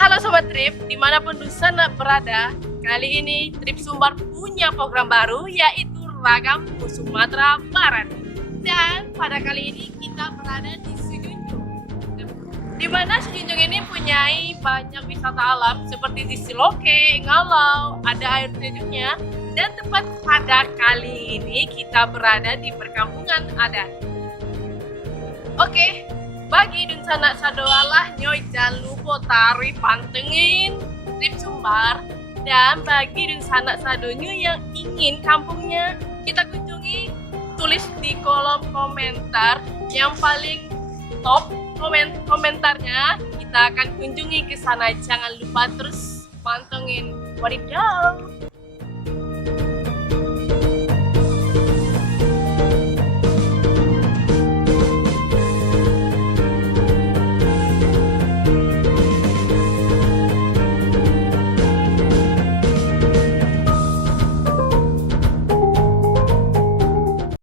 Halo Sobat Trip, dimanapun di sana berada, kali ini Trip Sumbar punya program baru yaitu Ragam Sumatera Barat. Dan pada kali ini kita berada di Sejunjung, di mana Sejunjung ini punya banyak wisata alam seperti di Siloke, Ngalau, ada air terjunnya. Dan tepat pada kali ini kita berada di perkampungan adat. Oke, bagi dun sanak sadoalah nyoy jangan lupa tari pantengin Trip Sumbar. Dan bagi dun sanak sadonyo yang ingin kampungnya kita kunjungi, tulis di kolom komentar yang paling top komentarnya, kita akan kunjungi ke sana. Jangan lupa terus pantengin. Wadidaw.